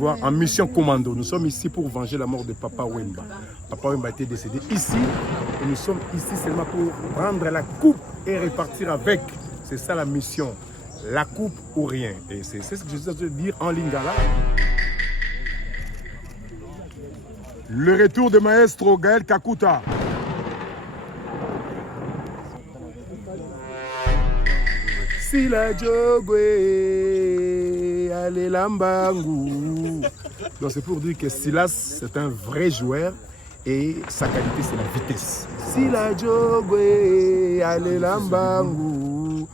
En mission commando, nous sommes ici pour venger la mort de Papa Wemba. Papa Wemba a été décédé ici et nous sommes ici seulement pour prendre la coupe et repartir avec. C'est ça la mission, la coupe ou rien. Et c'est ce que je veux dire en lingala. Le retour de maestro Gaël Kakuta. Sila Jogwe, allez Lambangu. Donc c'est pour dire que Silas, c'est un vrai joueur et sa qualité, c'est la vitesse. Sila Jogwe, allez Lambangu.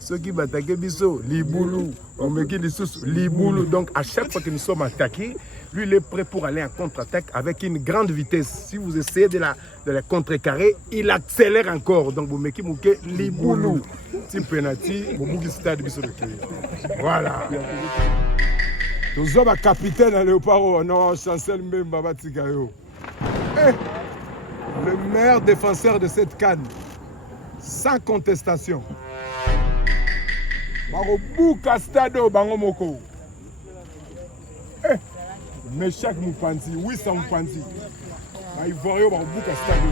Ceux qui m'attaquent, biso, Liboulou, on me dit Liboulou. Donc à chaque fois que nous sommes attaqués, lui il est prêt pour aller en contre-attaque avec une grande vitesse. Si vous essayez de la contrecarrer, il accélère encore. Donc vous me dites Liboulou. Team penalty, stade. Voilà. Nous sommes à capitaine à Léopard, non, Chancel Mbemba Batikayo. Le meilleur défenseur de cette canne, sans contestation. Barobuka Stado Bangomoko. Meshak Moupanzi, Wissam Moupanzi. Ivorio Barobuka Stado.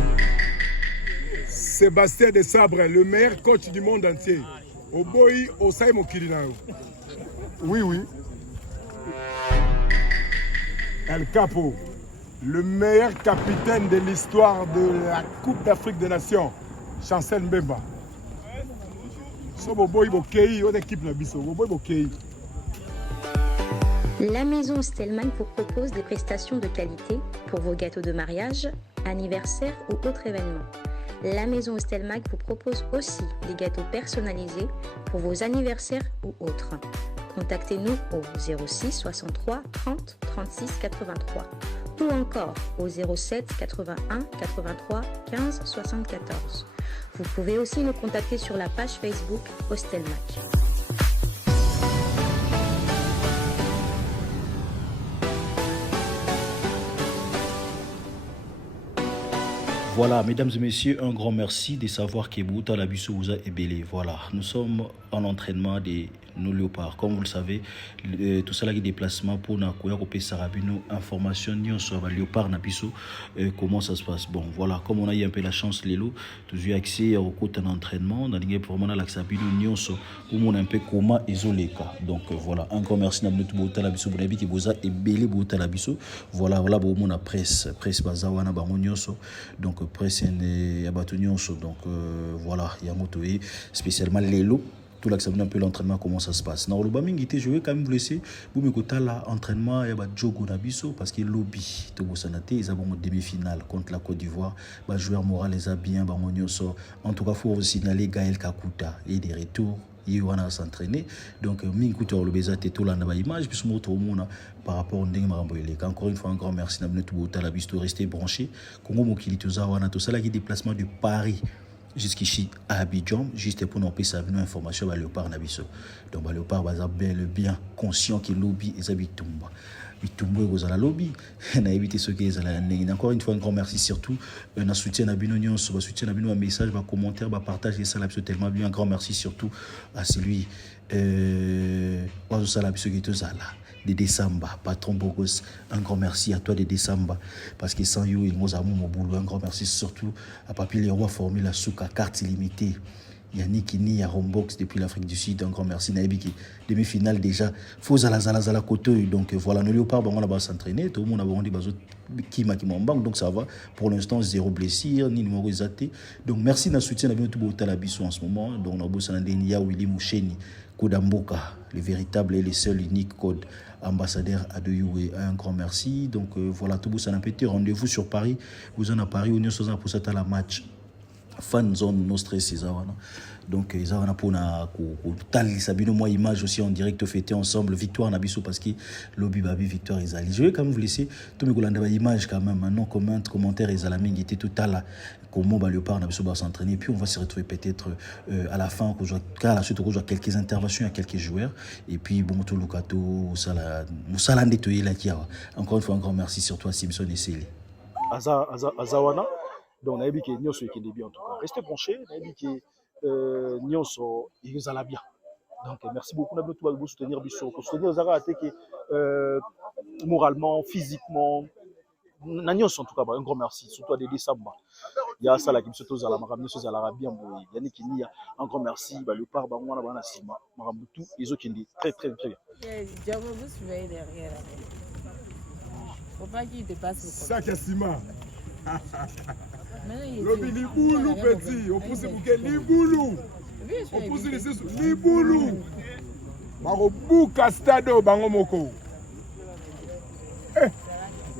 Sébastien de Sabre, le meilleur coach du monde entier. Oboyi Osai Mokirinao. Oui, oui. El Capo, le meilleur capitaine de l'histoire de la Coupe d'Afrique des Nations. Chancel Mbemba. La maison Stelman vous propose des prestations de qualité pour vos gâteaux de mariage, anniversaire ou autres événements. La maison Stelmag vous propose aussi des gâteaux personnalisés pour vos anniversaires ou autres. Contactez-nous au 06 63 30 36 83 ou encore au 07 81 83 15 74. Vous pouvez aussi nous contacter sur la page Facebook Hostelmac. Voilà, mesdames et messieurs, un grand merci de savoir que Bouta Labisso vous a ébélé. Voilà, nous sommes en entraînement des nos léopards. Comme vous le savez, tout ça là qui déplacement pour Nakoya Kopé Sarabino, information nion sur le léopard Nabisso, comment ça se passe. Bon, voilà, comme on a eu un peu la chance, Lélo, toujours accès au côté d'entraînement, dans les vraiment la Sabino nion sur pour mon un peu comment isoler cas. Donc voilà, un grand merci à notre Bouta Labisso, vous avez qui vous a ébélé Bouta Labisso. Voilà, voilà, pour mon presse bazawana bangonioso. Donc presse et abatonioso. Donc voilà, il y a motoé spécialement Lélo. Tout là que ça un peu l'entraînement, comment ça se passe. Non, le Bamingité, je vais quand même vous laisser. Vous me contez là, entraînement, il y a Djogo Nabiso, parce qu'il lobby. Tout Sanate, ils ont une demi-finale contre la Côte d'Ivoire. Joueur moral, les a bien, en tout cas, il faut vous signaler Gaël Kakuta. Et des retours, il va s'entraîner. Donc, Mingouta, le Bézat, tout là, dans l'image, puis ce mot, par rapport au Ndeng Maramboyele. Encore une fois, un grand merci, Nabne Toubouta, la bisto, restez branchés. Congo Mokili, tout ça, tout ça, là, qui déplacement de Paris jusqu'ici à Abidjan, juste pour nous passer une information à Léopard Nabiso. Donc, Léopard va bel bien conscient qu'il lobby et Zabitumba. Bitumba vous à la lobby, n'a évité ce qu'ils allaient. Encore une fois, un grand merci surtout. Un soutien à Binonion, un soutien à Bino, un message, un commentaire, un partage, et ça l'absolu tellement bien. Un grand merci surtout à celui, de décembre, patron Bogos, un grand merci à toi de décembre, parce que sans you, il nous a mon boulot. Un grand merci surtout à Papi Leroy Formule Souka, carte illimitée. Yannick Ini à Rombox depuis l'Afrique du Sud, un grand merci. Naibiki, demi-finale déjà. Faut Zala Koto. Donc voilà, nos léopards, on va s'entraîner. Tout le monde a vendu qui m'a banque. Donc ça va. Pour l'instant, zéro blessure, ni numéro exaté. Donc merci de soutien à tout le Talabiso en ce moment. Donc on a besoin d'Enia Willy Moucheni, Kodamboka, le véritable et le seul unique code ambassadeur à Doyoué. Un grand merci. Donc voilà, tout le monde a pété. Rendez-vous sur Paris. Vous en à Paris, Union Sosa pour ça la match. Fan zone no stress donc ils ont pour na tal sabino moi image aussi en direct fêté ensemble victoire nabiso parce que lobby babi victoire Isali. Je vais quand même vous laisser tout mes golanda image quand même non commentaire Isala était tout à la comment Léopard nabiso va s'entraîner puis on va se retrouver peut-être à la fin car la suite on joue quelques interventions à quelques joueurs et puis bon tout Lukato sala musala ndetoye la kia. Encore une fois un grand merci surtout à Simpson et Célie. Azawana. Donc, on a dit que Nyonso est début en tout cas. Restez branchés, on a dit que Nyonso il allait bien. Donc, merci beaucoup de soutenir Bissot. Pour soutenir Zara, que moralement, physiquement. Nanyos en tout cas, un grand merci, surtout à Dédé Samba. Il y a ça là qui me surtout à la Maramie, à l'Arabien, Yannick Kini, un grand merci, le par Bangwana Banasima, Maramoutou, ils ont qui dit très très très bien. Faut pas qu'il dépasse le Sakassima. Lobi Liboulou, petit. On pousse pour quel Liboulou. On pousse les sous Liboulou. Barobu Castado, Bangomoko.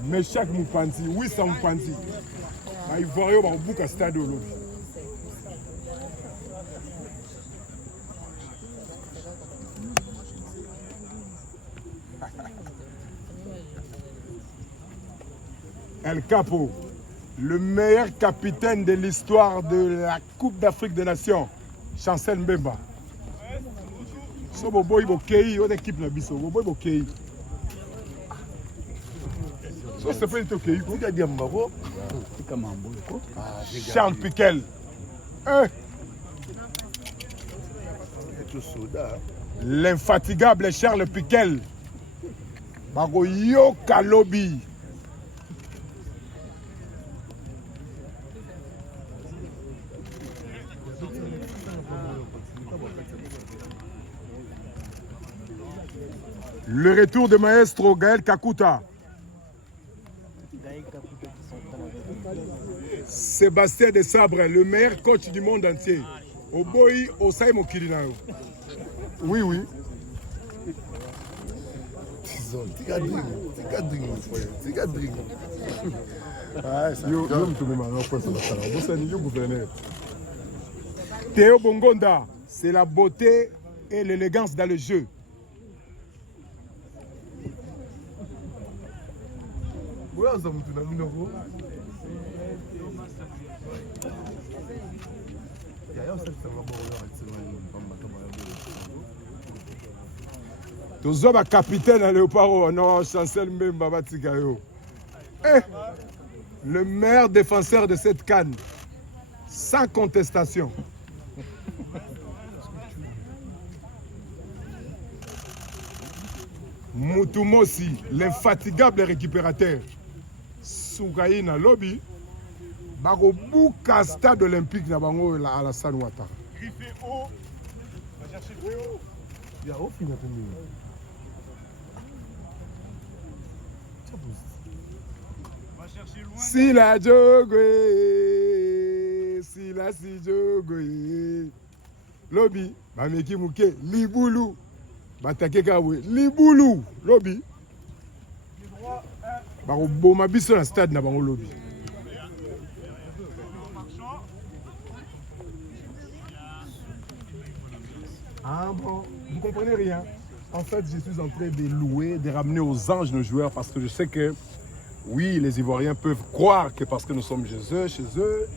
Mais chaque Moupanti, oui, ça Moupanti. Il voit rien, Barobu Castado. El Capo, le meilleur capitaine de l'histoire de la Coupe d'Afrique des Nations, Chancel Mbemba. So boboy bokei, on équipe la biso, boboy bokei. So c'est pas ok. Vous avez dit Mbabo, Charles Piquel. L'infatigable Charles Piquel. Bago Yo Kalobi. Le retour de maestro Gaël Kakuta. Sébastien de Sabre, le meilleur coach du monde entier. Oboyi Osai Mokirinao. Oui, oui. Théo Bongonda, c'est la beauté et l'élégance dans le jeu. Tozoba capitaine à Léopard, non, Chancel Mbemba Batikayo. Le meilleur défenseur de cette canne, sans contestation. Moutumosi, l'infatigable récupérateur. Sougaïna Lobby, Barobuka stade olympique na bango à la Sanwata. Griffé haut, va chercher le haut. Il y a au final. Si la jogwe, si la si jogwe. Lobby, Mameki Mouke, Liboulou. Batake Kawe, Liboulou, Lobby. Boma biso na stade na bango lobby. Ah bon, vous comprenez rien. En fait, je suis en train de louer, de ramener aux anges nos joueurs parce que je sais que, oui, les Ivoiriens peuvent croire que parce que nous sommes chez eux,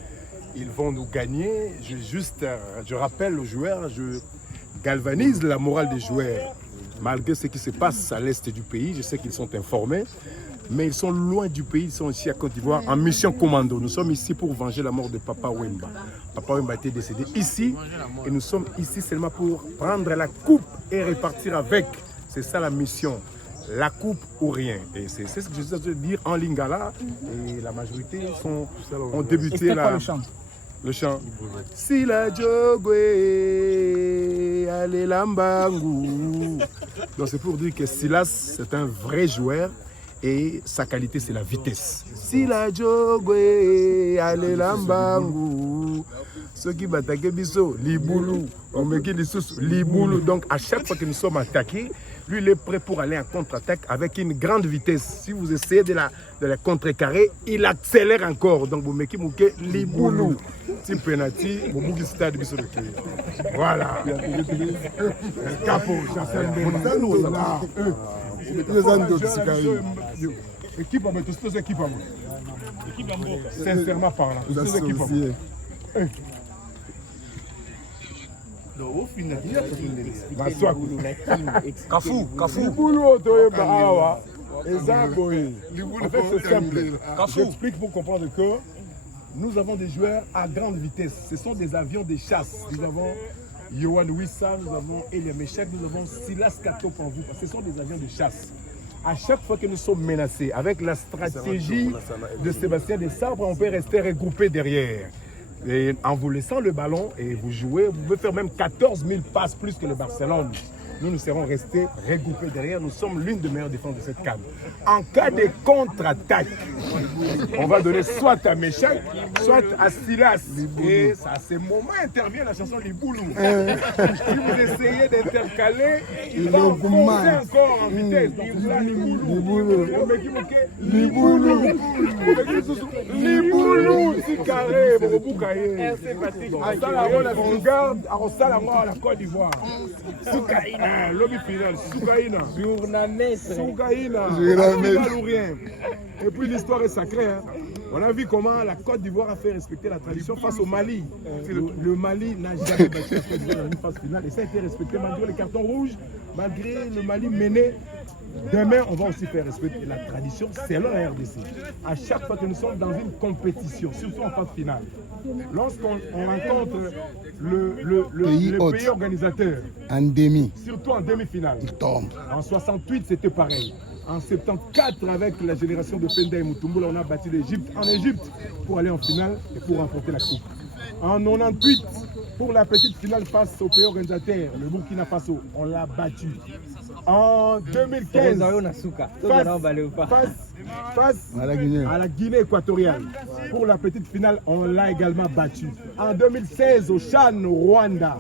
ils vont nous gagner. Je rappelle aux joueurs, je galvanise la morale des joueurs. Malgré ce qui se passe à l'est du pays, je sais qu'ils sont informés. Mais ils sont loin du pays, ils sont ici à Côte d'Ivoire en mission commando. Nous sommes ici pour venger la mort de Papa Wemba. Papa Wemba a été décédé ici et nous sommes ici seulement pour prendre la coupe et repartir avec. C'est ça la mission. La coupe ou rien. Et c'est ce que je veux dire en lingala. Et la majorité ont débuté le chant. Si la jogwe, allez lambangu. Donc c'est pour dire que Silas, c'est un vrai joueur. Et sa qualité, c'est la vitesse. Si la jogwe, allez lambangu. Ceux qui battent biso, Liboulou, on met qui Liboulou. Donc à chaque fois que nous sommes attaqués, lui il est prêt pour aller en contre-attaque avec une grande vitesse. Si vous essayez de la contrecarrer, il accélère encore. Donc vous mettez Mouké Liboulou. Team penalty, Mobugi stade biso de Kenya. Voilà. Capo, Chancel Mbemba. Équipe, mais tous équipes. Sincèrement parlant, tous équipes. Kafou. En fait, c'est simple. J'explique pour comprendre que nous avons des joueurs à grande vitesse. Ce sont des avions de chasse. Nous avons Yohan Wissa, nous avons Elia Meshek, nous avons Silas Katop en vous. Ce sont des avions de chasse. À chaque fois que nous sommes menacés, avec la stratégie de Sébastien Desabre, on peut rester regroupé derrière. Et en vous laissant le ballon et vous jouez, vous pouvez faire même 14 000 passes plus que le Barcelone. Nous serons restés regroupés derrière. Nous sommes l'une des meilleures défenses de cette CAN. En cas de contre-attaque, on va donner soit à Méchac, soit à Silas. Et à ce moment intervient la chanson Liboulou. Si vous essayez d'intercaler, il va enfoncer encore en vitesse. Liboulou. Liboulou. Si carré, Bouboukaye. À ça, la garde, à ça, la Côte d'Ivoire. Lobby final, Sougaïna. Sougaïna. Ou rien. Et puis l'histoire est sacrée. Hein. On a vu comment la Côte d'Ivoire a fait respecter la tradition face au Mali. Le Mali n'a jamais battu la Côte d'Ivoire dans une phase finale. Et ça a été respecté malgré les cartons rouges, malgré le Mali mené. Demain, on va aussi faire respecter la tradition selon la RDC. À chaque fois que nous sommes dans une compétition, surtout en phase finale, lorsqu'on rencontre le pays organisateur, en demi, surtout en demi-finale, il tombe. En 68, c'était pareil. En 74, avec la génération de Penda et Mutumbula, on a battu l'Égypte en Égypte pour aller en finale et pour remporter la coupe. En 98, pour la petite finale face au pays organisateur, le Burkina Faso, on l'a battu. En 2015, face à la Guinée équatoriale, pour la petite finale, on l'a également battu. En 2016, au Chan, au Rwanda,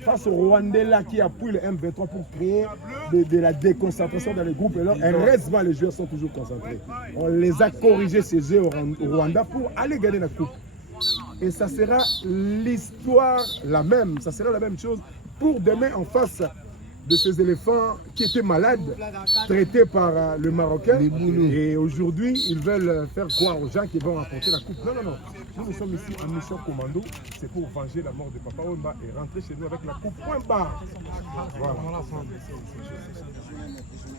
face au Rwandais là qui appuie le M23 pour créer de la déconcentration dans les groupes. Et là, heureusement, les joueurs sont toujours concentrés. On les a corrigés ces jeux au Rwanda pour aller gagner la coupe. Et ça sera l'histoire la même, ça sera la même chose pour demain en face de ces éléphants qui étaient malades, traités par le Marocain. Et aujourd'hui, ils veulent faire croire aux gens qu'ils vont remporter la coupe. Non, non, non. Nous sommes ici en mission commando. C'est pour venger la mort de Papa Wemba et rentrer chez nous avec la coupe. Point barre. Voilà.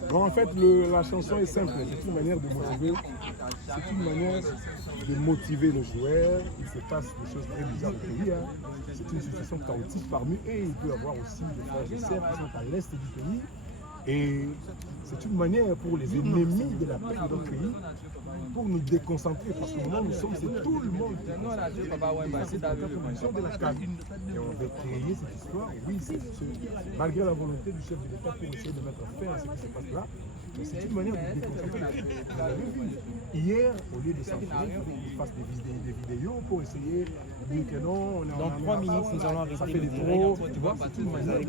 Bon, en fait, la chanson est simple. C'est une manière de motiver. C'est une manière de motiver nos joueurs. Il se passe des choses très bizarres au pays. Hein. C'est une situation chaotique parmi eux. Il peut y avoir aussi des frères et sœurs qui sont à l'est du pays. Et c'est une manière pour les ennemis de la paix de notre pays pour nous déconcentrer. Parce que nous sommes, c'est tout le monde. C'est la proposition de la CAN. Et on veut créer cette histoire. Oui, malgré la volonté du chef de l'État pour essayer de mettre fin à ce qui se passe là. C'est une manière de déconcentrer. Vous avez vu, hier, au lieu de s'enfuir, on fasse des vidéos pour essayer de dire que non, on est dans 3 minutes, nous allons arrêter. Ça fait des trop. Tu vois, c'est une manière de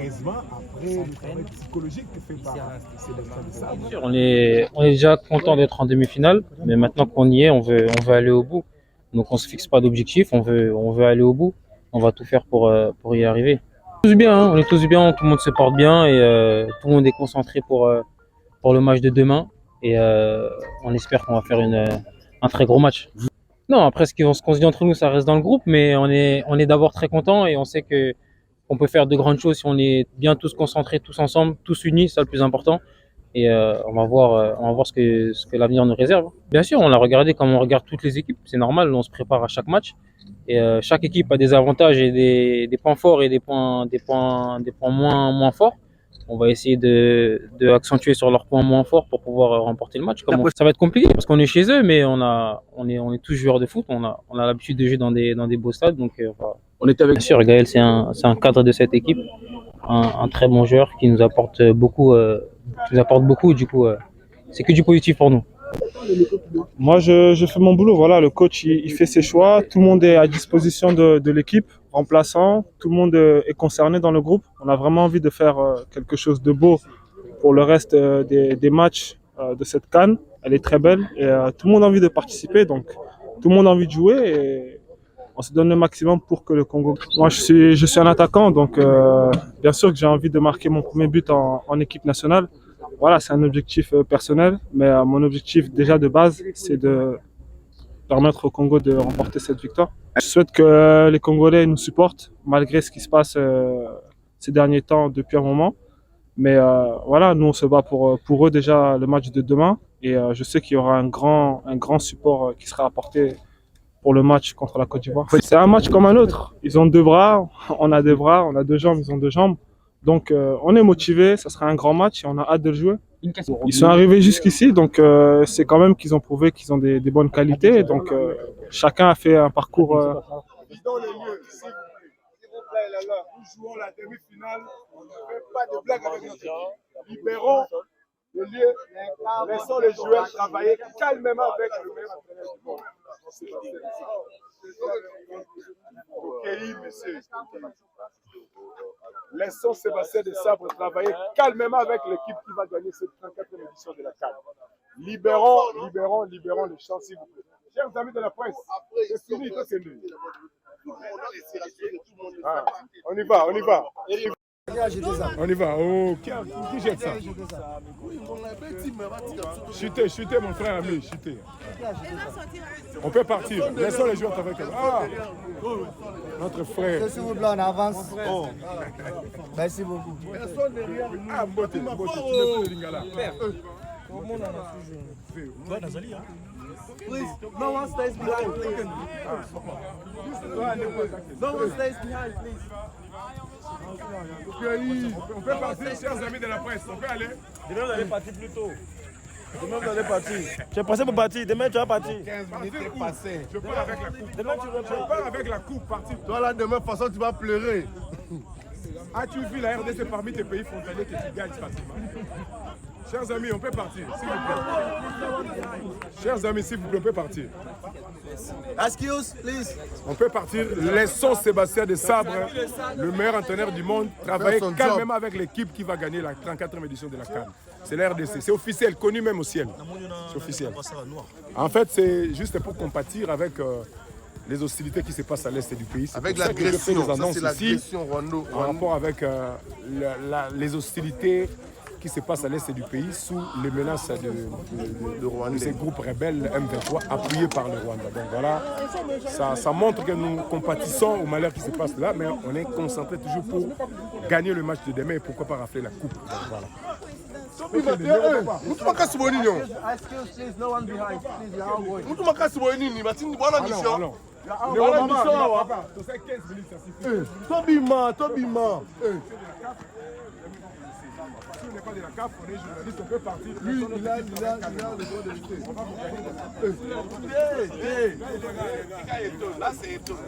heureusement, après le travail psychologique fait par Sébastien Desabre. On est déjà content d'être en demi-finale, mais maintenant qu'on y est, on veut aller au bout. Donc on se fixe pas d'objectif, on veut aller au bout. On va tout faire pour y arriver. Tous bien, hein, on est tous bien, tout le monde se porte bien et tout le monde est concentré pour le match de demain. Et on espère qu'on va faire un très gros match. Non, après ce qu'on se dit entre nous, ça reste dans le groupe, mais on est d'abord très content et on sait qu'on peut faire de grandes choses si on est bien tous concentrés, tous ensemble, tous unis, c'est le plus important. Et on va voir ce que l'avenir nous réserve. Bien sûr, on l'a regardé comme on regarde toutes les équipes, c'est normal, on se prépare à chaque match. Et chaque équipe a des avantages et des points forts et des points moins forts. On va essayer de accentuer sur leurs points moins forts pour pouvoir remporter le match. Ça va être compliqué parce qu'on est chez eux, mais on est tous joueurs de foot. On a l'habitude de jouer dans des beaux stades, donc on était avec. Bien sûr, Gaël, c'est un cadre de cette équipe, un très bon joueur qui nous apporte beaucoup. Du coup, c'est que du positif pour nous. Moi, je fais mon boulot. Voilà, le coach, il fait ses choix. Tout le monde est à disposition de l'équipe, remplaçant. Tout le monde est concerné dans le groupe. On a vraiment envie de faire quelque chose de beau pour le reste des matchs de cette CAN. Elle est très belle et tout le monde a envie de participer. Donc, tout le monde a envie de jouer et on se donne le maximum pour que le Congo. Moi, je suis un attaquant, donc bien sûr que j'ai envie de marquer mon premier but en équipe nationale. Voilà, c'est un objectif personnel, mais mon objectif déjà de base, c'est de permettre au Congo de remporter cette victoire. Je souhaite que les Congolais nous supportent, malgré ce qui se passe ces derniers temps depuis un moment. Mais voilà, nous on se bat pour eux déjà le match de demain, et je sais qu'il y aura un grand support qui sera apporté pour le match contre la Côte d'Ivoire. C'est un match comme un autre. Ils ont 2 bras, on a des bras, on a 2 jambes, ils ont 2 jambes. Donc on est motivé, ça sera un grand match et on a hâte de le jouer. Ils sont arrivés jusqu'ici, donc c'est quand même qu'ils ont prouvé qu'ils ont des bonnes qualités. Donc chacun a fait un parcours. Dans les lieux, s'il vous plaît, nous jouons la demi-finale. On ne fait pas de blagues avec notre équipe. Libérons le lieu, laissons les joueurs travailler calmement avec le meilleur entraîneur du monde. Ok, monsieur. Laissons Sébastien de Sabre travailler calmement avec l'équipe qui va gagner cette 34e édition de la CAN. Libérons les champs, s'il vous plaît. Chers amis de la presse, c'est fini, ça c'est nul. Ah, on y va. On y va. Oh, qui jette ça? Chutez, mon frère ami, chutez. On peut partir. Laissons les joueurs avec eux. Ah, notre frère. S'il vous plaît, on avance. Oh. Merci beaucoup. Personne derrière. Ah, beauté, tu n'es plus le Lingala. Please, no one stays behind, please. No one stays behind, please. On peut partir, chers amis de la presse. On peut aller. Demain, vous allez partir plus tôt. Demain, vous allez partir. J'ai pensé pour partir. Demain, tu vas partir. 15 minutes est passé. Je pars avec la coupe. Demain, tu repars. Je pars avec la coupe, partir. Toi, là, demain, de toute façon, tu vas pleurer. As-tu vu la RDC parmi tes pays frontaliers que tu gagnes facilement? Chers amis, on peut partir, s'il vous plaît. Chers amis, s'il vous plaît, on peut partir. Excuse, please. On peut partir. Laissons Sébastien de Sabre, le meilleur entraîneur du monde, travailler calmement avec l'équipe qui va gagner la 34e édition de la CAN. C'est la RDC, c'est officiel, connu même au ciel. C'est officiel. En fait, c'est juste pour compatir avec les hostilités qui se passent à l'est du pays. Avec l'agression, ça c'est l'agression en rapport avec les hostilités qui se passent à l'est du pays sous les menaces de ces groupes rebelles M23 appuyés par le Rwanda. Donc voilà, ça montre que nous compatissons au malheur qui se passe là, mais on est concentré toujours pour gagner le match de demain et pourquoi pas rafler la coupe. Donc voilà. Si on n'est pas de la CAF, on est journaliste, on peut partir. Lui, il a le droit de lutter. Là, c'est étonnant.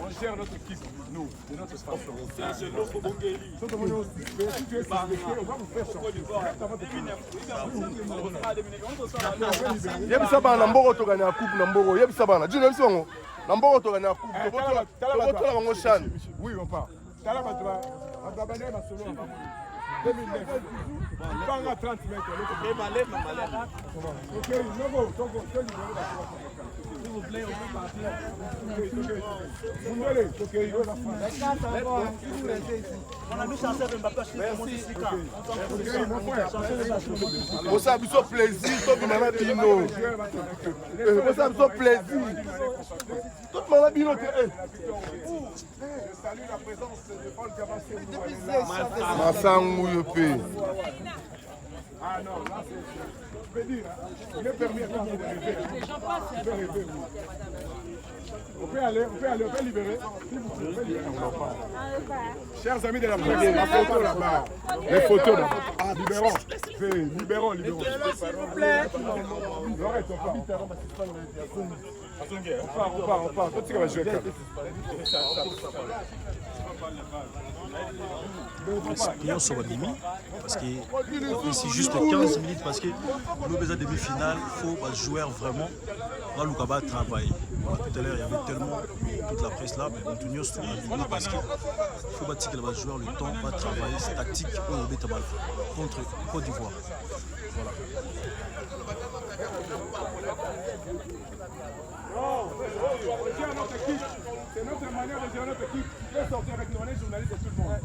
On gère notre équipe, nous, de notre sponsor. Si tu es suspecté, on va vous faire sortir. Yebisa bana mboko tokani ya coupe na mboko yebisa bana dino biso ngo na mboko tokani ya coupe tobotola bango chan. Oui, on part. Tala batwa ababane masolo 2009. Banga 30 mètres. OK, Nogo, Togo, s'il vous plaît, on peut partir. Vous voulez, OK, il va faire. On a mis chanceux de Mbappé ici. Pour ça, biso plaisir, to bimana bino. Pour ça, biso plaisir. Tout mana bino te. Je salue la présence de Paul Gabassé. Masangu yope. Ah non, là c'est... Je peux dire, il est permis à tout le monde de rêver. On peut rêver, oui. On peut aller, on peut libérer. Si vous pouvez libérer, on en parle. Chers amis de la presse, la photo là-bas. Les photos là-bas. Libérons. S'il vous plaît. Arrête, on part. On part. Toi, tu vas jouer calme. Client sur Wabimi parce que ici juste 15 minutes parce que nous besoin de demi-finale, il faut jouer vraiment là Lukaba travailler. Voilà, tout à l'heure il y avait tellement toute la presse là, mais Antonio sur Wabimi parce que il faut bâtir qu'elle va jouer le temps, va travailler, c'est tactique au Bétamal contre Côte d'Ivoire. Voilà. C'est notre manière de gérer notre équipe. Tu peux sortir avec nous, on est journaliste et tout le monde.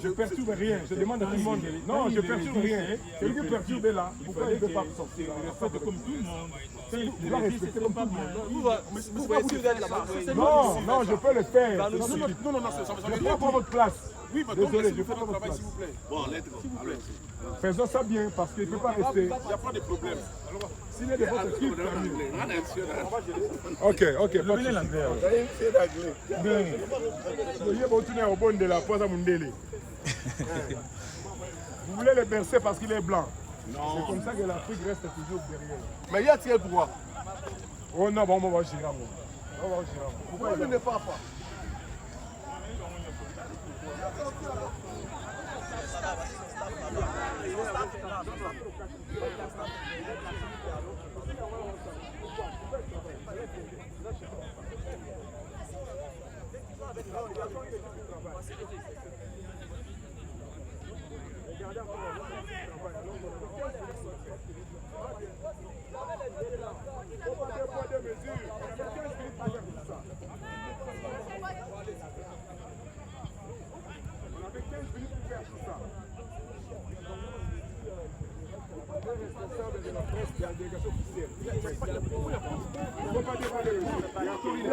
Je perturbe rien, je demande à tout le monde. Non, je perturbe rien. Celui qui perturbe est là, pourquoi il ne peut pas sortir? Il comme tout le monde. Il doit respecter comme tout le monde. Non, je peux le faire. Non, je prends votre place. Oui, mais désolé, donc, je fais pas votre travail, place. s'il vous plaît. Bon, let's go. S'il vous plaît. Faisons ça bien parce qu'il ne peut pas rester. Il n'y a pas de problème. S'il est de votre équipe, tant mieux. Ok, ok. Venez l'anglais. Vous voulez le bercer parce qu'il est blanc. C'est comme ça que l'Afrique reste toujours derrière. Mais il y a tiré pourquoi? Oh non, bon, on va gérer. Pourquoi il ne part pas?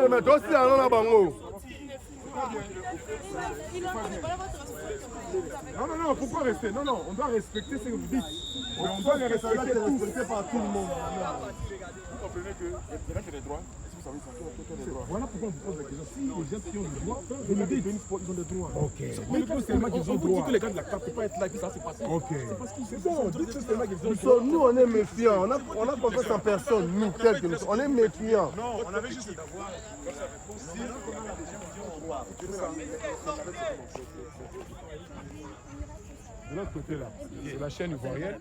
Mais toi aussi, allons là-bas. Non, pourquoi rester? Non, on doit respecter ce que vous dites. Mais on doit les respecter tous. Par tout le monde. Vous comprenez que il y a des droits. Voilà pourquoi on vous pose la question. Si les gens qui ont des droits, ils nous disent qu'ils ont des droits. Ok. Mais le plus seulement qu'ils ont des droits. On dit que les gars de la carte ne peuvent pas être là et puis ça s'est passé. Ok. C'est bon, dites seulement qu'ils ont des droits. Nous, on est méfiants. On a confiance en personne, nous, tels que nous sommes. On est méfiants. Non, on avait juste d'avoir. De l'autre côté là, c'est la chaîne ivoirienne.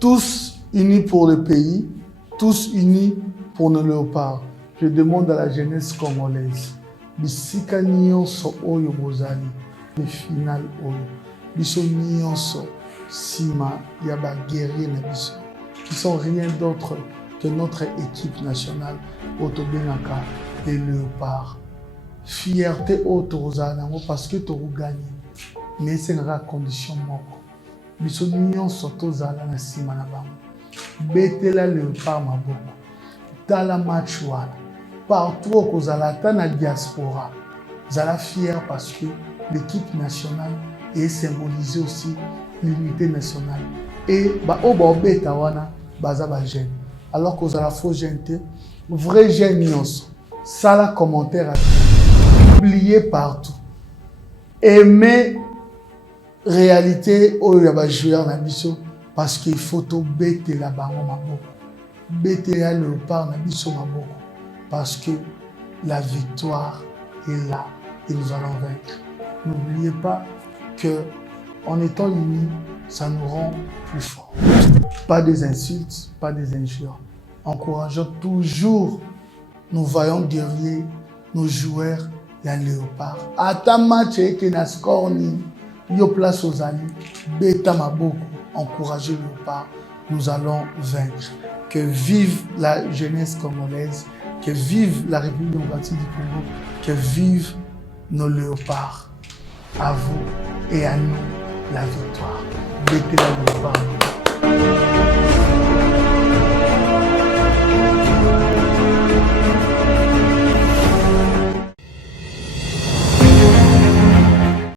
Tous unis pour le pays, tous unis pour nos léopards. Je demande à la jeunesse congolaise, bisika nyonso oyo bozali, les finales oyo, biso nyonso sima ya ba guerrier na biso, qui sont rien d'autre que notre équipe nationale Otobengaka les léopards. Fierté autorisée parce que tu as gagné, mais c'est une condition moko. Biso nyonso tozala na sima na bango. Betela léopard maboko. Tala match wana. Partout kozala ata na diaspora. Zala fier parce que l'équipe nationale est symbolisée aussi l'unité nationale. Et ba obeta wana baza ba jeune. Alors kozala faux jeune te, vrai jeune nyonso. Sala commentaire à publier partout. Aimer réalité oyo ya ba joueur na biso parce qu'il faut to betela bango maboko. Betela léopard na biso maboko parce que la victoire est là et nous allons vaincre. N'oubliez pas que en étant unis, ça nous rend plus forts. Pas des insultes, pas des injures. Encourageons toujours nos vaillants guerriers, nos joueurs, les léopards. À ta match et que na score ni yo place aux amis, beta maboko, encouragez le léopard, nous allons vaincre. Que vive la jeunesse congolaise, que vive la République démocratique du Congo, que vive nos léopards. À vous et à nous la victoire. Bêtez la léopard.